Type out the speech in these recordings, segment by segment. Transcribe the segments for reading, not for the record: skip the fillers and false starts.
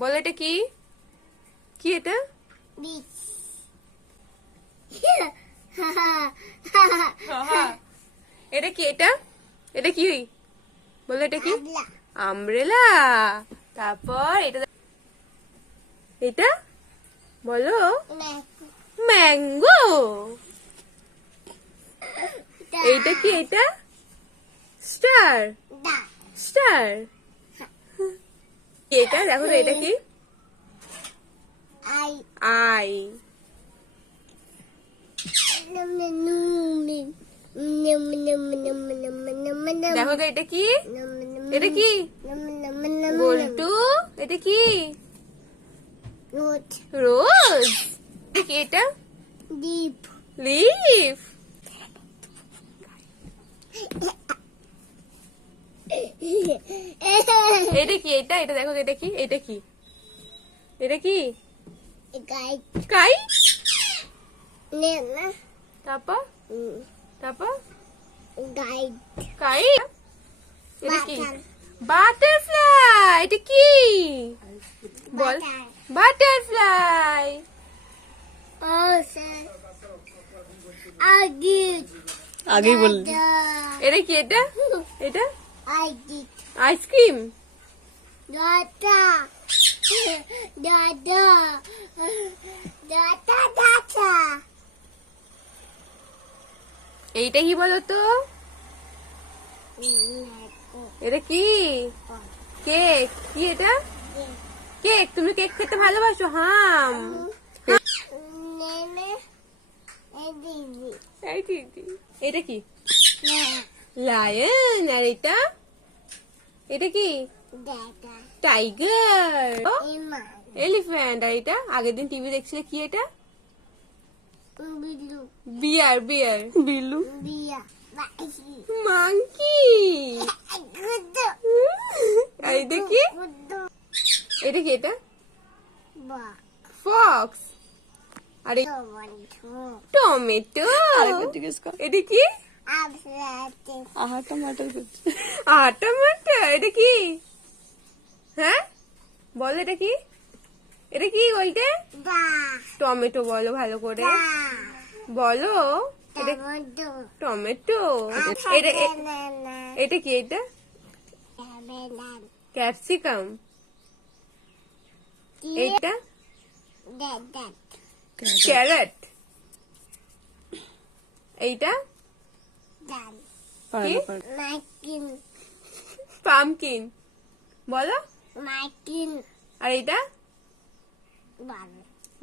বলো এটা কি? কি এটা? এটা কি? এটা এটা কি? বলো এটা কি? আমব্রেলা। তারপর এটা এটা বলো ম্যাঙ্গো। এইটা কি? এটা স্টার। স্টার। এটা দেখো তো, এটা কি? আই। দেখো তো এটা কি? এটা কি? গোলটু। এটা কি? রোজ। কি এটা? লিফ। এটা কি? এটা এটা দেখো, এটা কি? এটা কি? এটা কি? কাইট। তারপর তারপর কাইট। এটা কি? বাটারফ্লাই। এটা কি? বল। বাটারফ্লাই। আগেই বললি। এটা কি? এটা এটা আইসক্রিম। এইটা কি বলো তো? এটা কি? কেক। কি এটা? কেক। তুমি কেক খেতে ভালোবাসো? হাম। এটা কি? লায়ন। আর এটা এটা কি? টাইগার। এলিফ্যান্ট। আর এটা আগের দিন টিভি দেখছিলে, কি এটা? বিয়ার। বিয়ার। বিলু। মাংকি। আর এটা কি? এটা কি? এটা ফক্স। আর টমেটো। আরেকবার জিজ্ঞেস কর। এটা কি? আহা টমাটার করছে। টমেটো। এটা কি? হ্যাঁ বলো এটা কি? এটা কি বলতে? টমেটো বলো ভালো করে বলো। টমেটো। এটা কি? এটা ক্যাপসিকাম। এইটা ক্যারট। এইটা পামকিন। বলো। আর এইটা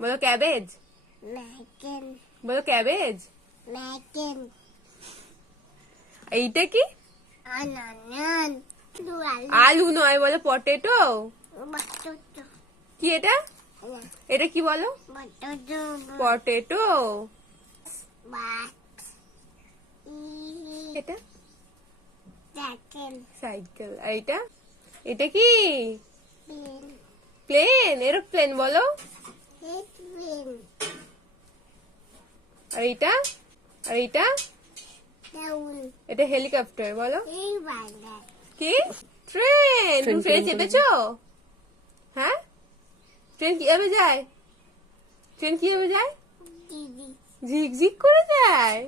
বলো ক্যাবেজ। বলো ক্যাবেজ। এইটা কি? আলু নয়, বলো পটেটো। কি এটা? এটা কি বলো? পটেটো। এটা সাইকেল। আর এটা এটা কি? প্লেন। এরোপ্লেন বলো। আর এটা আর এটা এটা হেলিকপ্টার বলো। কি? ট্রেন। তুমি ট্রেনে চেপেছো? হ্যাঁ ট্রেন কিভাবে যায়? ট্রেন কিভাবে যায়? ঝিকঝিক করে যায়।